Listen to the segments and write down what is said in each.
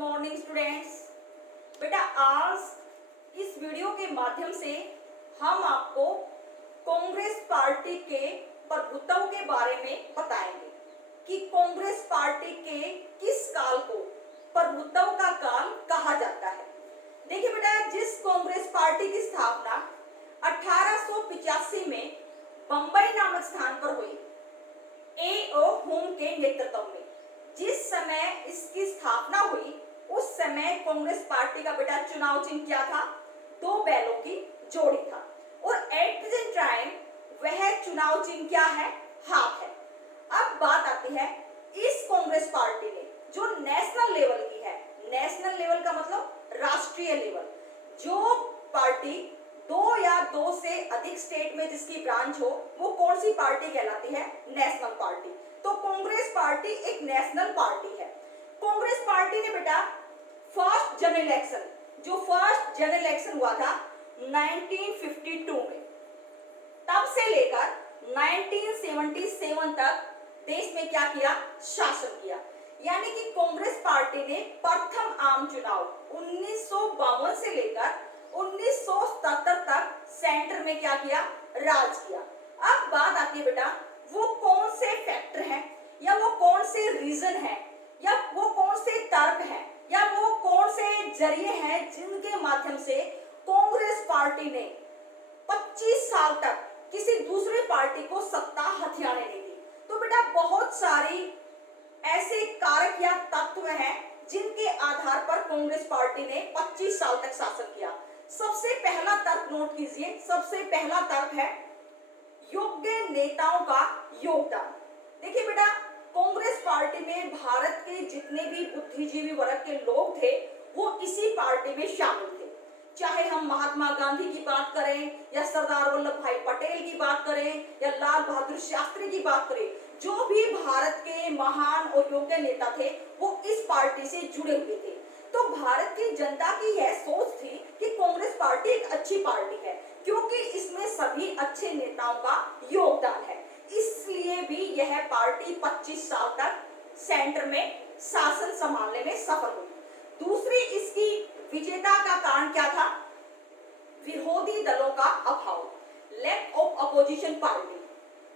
Morning students. बेटा आज इस वीडियो के माध्यम से हम आपको कांग्रेस पार्टी के प्रभुत्व के बारे में बताएंगे कि कांग्रेस पार्टी के किस काल को प्रभुत्व का काल कहा जाता है। देखिए बेटा, जिस कांग्रेस पार्टी की स्थापना 1885 में बंबई नामक स्थान पर हुई, ए.ओ. होम के नेतृत्व में, जिस समय इसकी स्थापना हुई उस समय कांग्रेस पार्टी का बेटा चुनाव चिन्ह क्या था? 2 बैलों की जोड़ी था। और एट प्रेजेंट टाइम वह चुनाव चिन्ह क्या है? हाथ है। अब बात आती है इस कांग्रेस पार्टी ने जो नेशनल लेवल की है, नेशनल लेवल का मतलब राष्ट्रीय लेवल, जो पार्टी 2 या 2 से अधिक स्टेट में जिसकी ब्रांच हो वो कौन सी पार्टी कहलाती है? National party. तो कांग्रेस पार्टी एक नेशनल पार्टी है। कांग्रेस पार्टी ने बेटा फर्स्ट जनरल इलेक्शन, जो फर्स्ट जनरल इलेक्शन हुआ था 1952 में, तब से लेकर 1977 तक देश में क्या किया? शासन किया। यानी कि कांग्रेस पार्टी ने प्रथम आम चुनाव 1952 से लेकर 1977 तक सेंटर में क्या किया? राज किया। अब बात आती है बेटा, वो कौन से फैक्टर हैं या वो कौन से रीजन है या वो कौन से तर्क हैं या वो कौन से जरिए हैं जिनके माध्यम से कांग्रेस पार्टी ने 25 साल तक किसी दूसरी पार्टी को सत्ता हथियाने नहीं दी। तो बेटा बहुत सारी ऐसे कारक या तत्व हैं जिनके आधार पर कांग्रेस पार्टी ने 25 साल तक शासन किया। सबसे पहला तर्क नोट कीजिए। सबसे पहला तर्क है योग्य नेताओं का योगदान। देखिए बेटा, कांग्रेस पार्टी में भारत के जितने भी बुद्धिजीवी वर्ग के लोग थे वो इसी पार्टी में शामिल थे। चाहे हम महात्मा गांधी की बात करें या सरदार वल्लभ भाई पटेल की बात करें या लाल बहादुर शास्त्री की बात करें, जो भी भारत के महान और योग्य नेता थे वो इस पार्टी से जुड़े हुए थे। तो भारत की जनता की यह सोच थी कि कांग्रेस पार्टी एक अच्छी पार्टी है क्योंकि इसमें सभी अच्छे नेताओं का योगदान है। इसलिए भी यह पार्टी 25 साल तक सेंटर में शासन संभालने में सफल हुई। दूसरी इसकी विजेता का कारण क्या था? विरोधी दलों का अभाव, लैक ऑफ अपोजिशन पार्टी।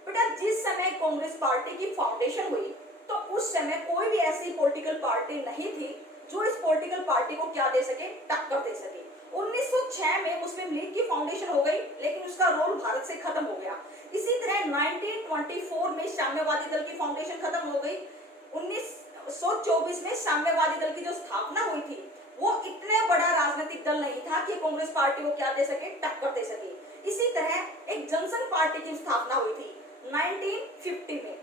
बेटा जिस समय कांग्रेस पार्टी की फाउंडेशन हुई तो उस समय कोई भी ऐसी पॉलिटिकल पार्टी नहीं थी जो इस पॉलिटिकल पार्टी को क्या दे सके? टक्कर दे सके। 1906 में मुस्लिम लीग की फाउंडेशन हो गई लेकिन उसका रोल भारत से खत्म हो गया। इसी तरह 1924 में साम्यवादी दल की फाउंडेशन खत्म हो गई। 1924 में साम्यवादी दल की जो स्थापना हुई थी वो इतने बड़ा राजनीतिक दल नहीं था कि कांग्रेस पार्टी को क्या दे सके? टक्कर दे सके। इसी तरह एक जनसंघ पार्टी की स्थापना हुई थी 1950 में,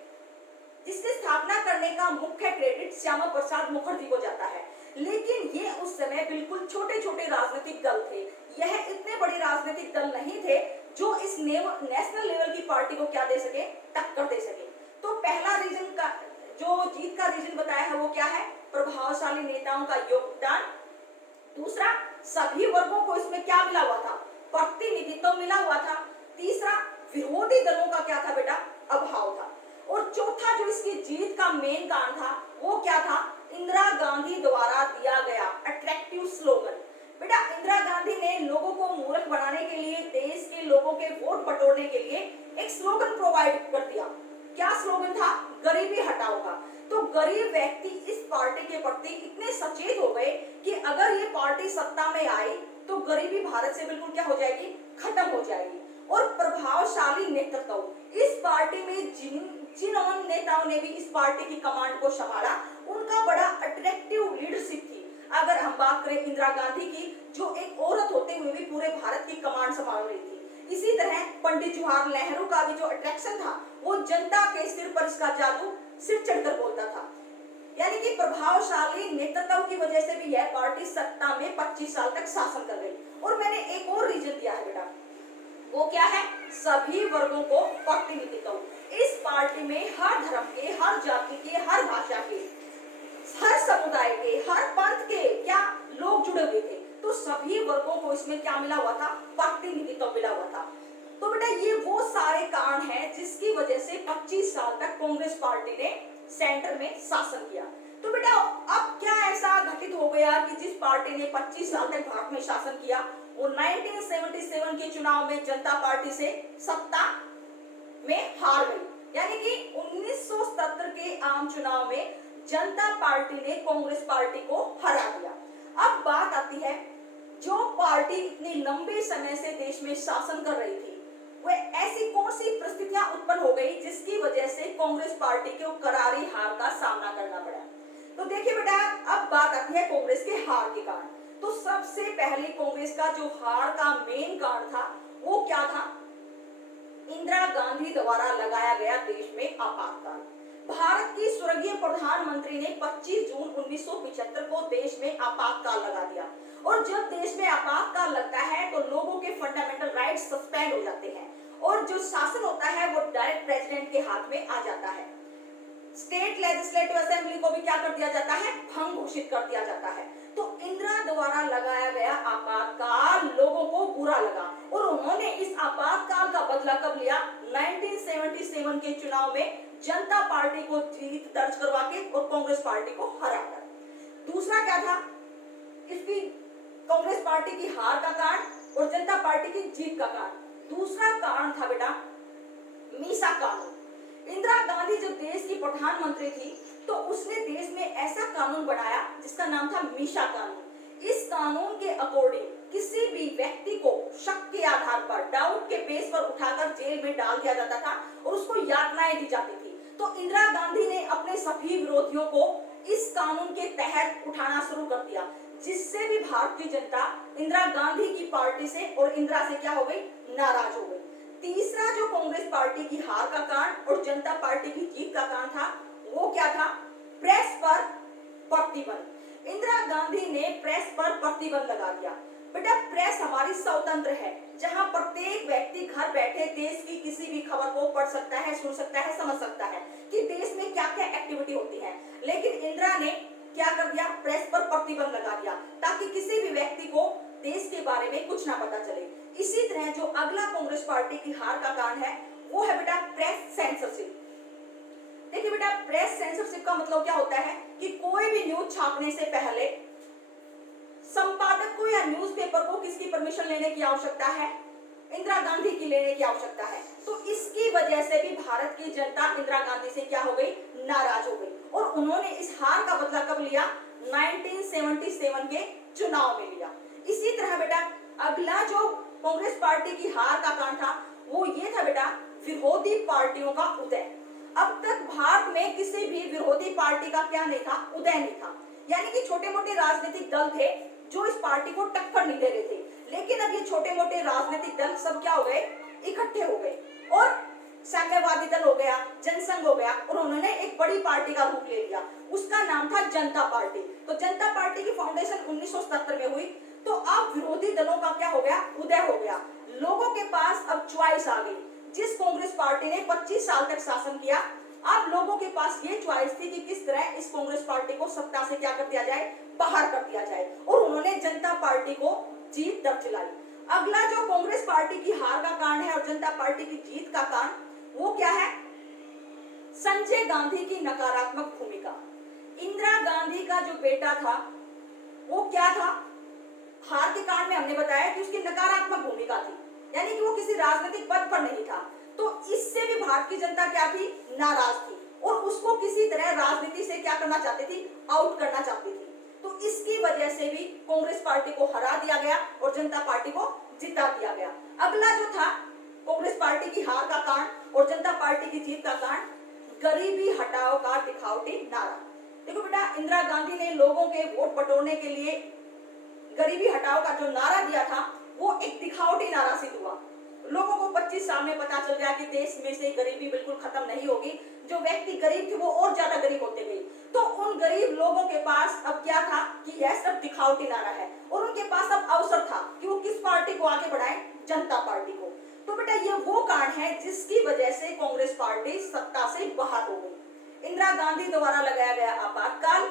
जिसकी स्थापना करने का मुख्य क्रेडिट श्यामा प्रसाद मुखर्जी को जाता है। लेकिन ये उस समय बिल्कुल छोटे छोटे राजनीतिक दल थे। यह इतने बड़े राजनीतिक दल नहीं थे जो इस नेशनल लेवल की पार्टी को क्या दे सके? टक्कर दे सके। तो पहला रीजन का जो जीत का रीजन बताया है वो क्या है? प्रभावशाली नेताओं का योगदान। दूसरा, सभी वर्गों को इसमें क्या मिला हुआ था? प्रतिनिधित्व मिला हुआ था। तीसरा, विरोधी दलों का क्या था बेटा? अभाव था। और चौथा जो इसकी जीत का मेन कारण था वो क्या था? इंदिरा गांधी द्वारा दिया गया अट्रैक्टिव स्लोगन। बेटा इंदिरा गांधी ने लोगों को मूर्ख बनाने के लिए, देश के लोगों के वोट बटोरने के लिए एक स्लोगन प्रोवाइड कर दिया। क्या स्लोगन था? गरीबी हटाओ का। तो गरीब व्यक्ति इस पार्टी के प्रति इतने सचेत हो गए कि अगर ये पार्टी सत्ता में आई तो गरीबी भारत से बिल्कुल क्या हो जाएगी? खत्म हो जाएगी। और प्रभावशाली नेतृत्व, इस पार्टी में जिन नेताओं ने भी इस पार्टी की कमांड को संभाला उनका बड़ा अट्रैक्टिव लीडरशिप थी। अगर हम बात करें इंदिरा गांधी की, जो एक औरत होते हुए भी पूरे भारत की कमांड संभाल रही थी। इसी तरह पंडित जवाहरलाल नेहरू का भी जो अट्रैक्शन था वो जनता के सिर पर इसका जादू सिर चढ़कर बोलता था। यानी कि प्रभावशाली नेतृत्व की वजह से भी यह पार्टी सत्ता में 25 साल तक शासन कर गई। और मैंने एक और रीजन दिया है बेटा, वो क्या है? सभी वर्गों को प्रतिनिधित्व। इस पार्टी में हर धर्म के, हर जाति के, हर भाषा के, हर समुदाय के, हर पंथ के क्या लोग जुड़े हुए थे। तो सभी वर्गों को इसमें क्या मिला हुआ था? प्रतिनिधित्व मिला हुआ था। तो बेटा ये वो सारे कारण हैं जिसकी वजह से 25 साल तक कांग्रेस पार्टी ने सेंटर में शासन किया। तो बेटा अब क्या ऐसा घटित हो गया गया कि जिस पार्टी ने 25 साल तक भारत में शासन किया वो 1977 के चुनाव में जनता पार्टी से सत्ता में हार गई। यानी कि 1977 के आम चुनाव में जनता पार्टी ने कांग्रेस पार्टी को हरा दिया। अब बात आती है, जो पार्टी इतनी लंबे समय से देश में शासन कर रही थी वह ऐसी कौन सी परिस्थितियां उत्पन्न हो गई जिसकी वजह से कांग्रेस पार्टी को करारी हार का सामना करना पड़ा। तो देखिए बेटा, अब बात आती है कांग्रेस के हार के कारण। तो सबसे पहले कांग्रेस का जो हार का मेन कारण था वो क्या था? इंदिरा गांधी द्वारा लगाया गया देश में आपातकाल। भारत की स्वर्गीय प्रधानमंत्री ने 25 जून 1975 को देश में आपातकाल लगा दिया। और जब देश में आपातकाल लगता है तो लोगों के फंडामेंटल राइट्स सस्पेंड हो जाते हैं और जो शासन होता है वो डायरेक्ट प्रेसिडेंट के हाथ में आ जाता है। स्टेट लेजिस्लेटिव असेंबली को भी क्या कर दिया जाता है? भंग घोषित कर दिया जाता है। तो इंदिरा द्वारा लगाया गया आपातकाल लोगों को बुरा लगा और उन्होंने इस आपातकाल का बदला कब लिया? 1977 के चुनाव में जनता पार्टी को जीत दर्ज करवा के और कांग्रेस पार्टी को हराकर। दूसरा क्या था इसकी कांग्रेस पार्टी की हार का कारण और जनता पार्टी की जीत का कारण? दूसरा कारण था बेटा मीसा कानून। इंदिरा गांधी जब देश की प्रधानमंत्री थी तो उसने देश में ऐसा कानून बनाया जिसका नाम था मीसा कानून। इस कानून के अकॉर्डिंग किसी भी व्यक्ति को शक के आधार पर, डाउट के बेस पर उठाकर जेल में डाल दिया जाता था और उसको यातनाएं दी जाती थी। तो इंदिरा गांधी ने अपने सभी विरोधियों को इस कानून के तहत उठाना शुरू कर दिया, जिससे भी भारत की जनता इंदिरा गांधी की पार्टी से और इंदिरा से क्या हो गई? नाराज हो गई। तीसरा जो कांग्रेस पार्टी की हार का कारण और जनता पार्टी की जीत का कारण था वो क्या था? प्रेस पर प्रतिबंध। इंदिरा गांधी ने प्रेस पर प्रतिबंध लगा दिया। बेटा, प्रेस हमारी स्वतंत्र है, जहां प्रत्येक व्यक्ति घर बैठे देश की किसी भी खबर को पढ़ सकता है, सुन सकता है, समझ सकता है कि देश में क्या क्या एक्टिविटी होती है। लेकिन इंदिरा ने क्या कर दिया? प्रेस पर प्रतिबंध लगा दिया ताकि किसी भी व्यक्ति को देश के बारे में कुछ ना पता चले। इसी तरह जो अगला कांग्रेस पार्टी की हार का कारण है वो है बेटा प्रेस सेंसरशिप। देखिए बेटा, प्रेस सेंसरशिप का मतलब क्या होता है कि कोई भी न्यूज छापने से पहले संपादक को या न्यूज़पेपर को किसकी परमिशन लेने की आवश्यकता है? इंदिरा गांधी की लेने की आवश्यकता है। तो इसकी वजह से भी भारत की जनता इंदिरा गांधी से क्या हो गई? नाराज हो गई और उन्होंने इस हार का बदला कब लिया? 1977 के चुनाव में लिया। इसी तरह बेटा अगला जो कांग्रेस पार्टी की हार का कारण था वो ये था बेटा विरोधी पार्टियों का उदय। अब तक भारत में किसी भी विरोधी पार्टी का क्या नहीं था? उदय नहीं था। यानी कि छोटे मोटे राजनीतिक दल थे जो इस पार्टी को टक्कर नहीं दे रहे थे, लेकिन अब ये छोटे मोटे राजनीतिक दल सब क्या हो गए? इकट्ठे हो गए और साम्यवादी दल हो गया, जनसंघ हो गया और उन्होंने एक बड़ी पार्टी का रूप ले लिया। उसका नाम था जनता पार्टी। तो जनता पार्टी की फाउंडेशन 1977 में हुई। तो अब विरोधी दलों का क्या हो गया? उदय हो गया। लोगों के पास अब चॉइस आ गई। जिस कांग्रेस पार्टी ने 25 साल तक शासन किया, अब लोगों के पास ये चॉइस थी कि किस तरह इस कांग्रेस पार्टी को सत्ता से क्या कर दिया जाए? बाहर कर दिया जाए। और उन्होंने जनता पार्टी को जीत दर्ज दिलाई। अगला जो कांग्रेस पार्टी की हार का कारण है और जनता पार्टी की जीत का कारण वो क्या है? संजय गांधी की नकारात्मक भूमिका। इंदिरा गांधी का जो बेटा था वो क्या था? हार के कारण में हमने बताया कि उसकी नकारात्मक भूमिका थी, यानी कि वो किसी राजनीतिक पद पर नहीं था। तो इससे भी भारत की जनता क्या थी? नाराज थी और उसको किसी तरह राजनीति से क्या करना चाहती थी? आउट करना चाहती थी। तो इसकी वजह से भी कांग्रेस पार्टी को हरा दिया गया और जनता पार्टी को जिता दिया गया। अगला जो था कांग्रेस पार्टी की हार का कारण और जनता पार्टी की जीत का कारण, गरीबी हटाओ का दिखावटी नारा। देखो बेटा, इंदिरा गांधी ने लोगों के वोट बटोरने के लिए गरीबी हटाओ का जो नारा दिया था वो एक दिखावटी नारा सिद्ध हुआ। लोगों को 25 साल में पता चल गया कि देश में से गरीबी बिल्कुल खत्म नहीं होगी। जो व्यक्ति गरीब थे वो और ज्यादा गरीब होते गए। तो उन गरीब लोगों के पास अब क्या था कि यह सब दिखावटी नारा है और उनके पास अब अवसर था कि वो किस पार्टी को आगे बढ़ाएं? जनता पार्टी को। तो बेटा ये वो कारण है जिसकी वजह से कांग्रेस पार्टी सत्ता से बाहर हो गई। इंदिरा गांधी द्वारा लगाया गया आपातकाल,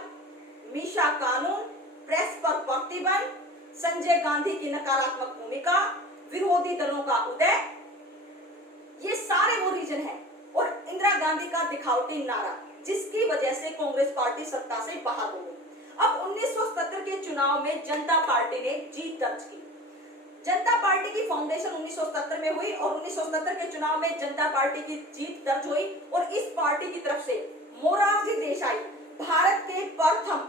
मीसा कानून, प्रेस पर प्रतिबंध, संजय गांधी की नकारात्मक भूमिका, विरोधी दलों का उदय, ये सारे वो रीजन है और इंदिरा गांधी का दिखावटी नारा जिसकी वजह से कांग्रेस पार्टी सत्ता से बाहर हो गई। अब 1977 के चुनाव में जनता पार्टी ने जीत दर्ज की। जनता पार्टी की फाउंडेशन 1977 में हुई और 1977 के चुनाव में जनता पार्टी की जीत दर्ज हुई और इस पार्टी की तरफ से मोरारजी देसाई भारत के प्रथम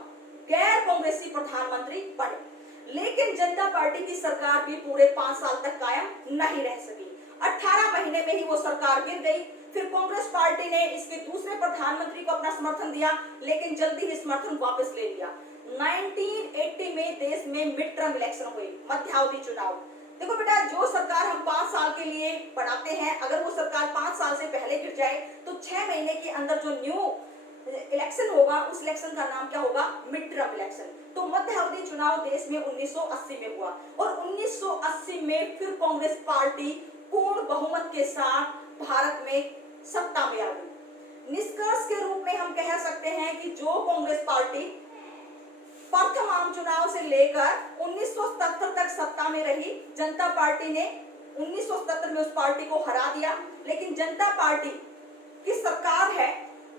गैर कांग्रेसी प्रधानमंत्री बने। लेकिन जनता पार्टी की सरकार भी पूरे 5 साल तक कायम नहीं रह सकी। 18 महीने में ही वो सरकार गिर गई। फिर कांग्रेस पार्टी ने इसके दूसरे प्रधानमंत्री को अपना समर्थन दिया, लेकिन जल्दी ही समर्थन वापस ले लिया। 1980 में देश में मिड टर्म इलेक्शन हुए, मध्यावधि चुनाव। देखो बेटा, जो सरकार हम 5 साल के लिए बनाते हैं, अगर वो सरकार 5 साल से पहले गिर जाए तो 6 महीने के अंदर जो न्यू इलेक्शन होगा, उस इलेक्शन का नाम क्या होगा? Mid term election. तो मध्यावधि चुनाव देश में 1980 में हुआ और 1980 में फिर कांग्रेस पार्टी पूर्ण बहुमत के साथ भारत में सत्ता में आ गई। निष्कर्ष के रूप में हम कह सकते हैं कि जो कांग्रेस पार्टी प्रथम आम चुनाव से लेकर 1977 तक सत्ता में रही, जनता पार्टी ने 1977 में उस पार्टी को हरा दिया। लेकिन जनता पार्टी की सरकार है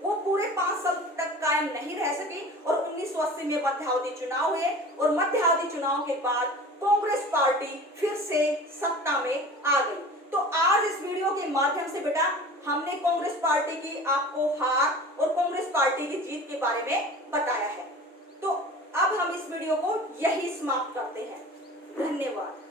वो पूरे 5 साल तक कायम नहीं रह सकी और 1980 में मध्यावधि चुनाव हुए और मध्यावधि चुनाव के बाद कांग्रेस पार्टी फिर से सत्ता में आ गई। तो आज इस वीडियो के माध्यम से बेटा हमने कांग्रेस पार्टी की आपको हार और कांग्रेस पार्टी की जीत के बारे में बताया है। तो अब हम इस वीडियो को यही समाप्त करते हैं। धन्यवाद।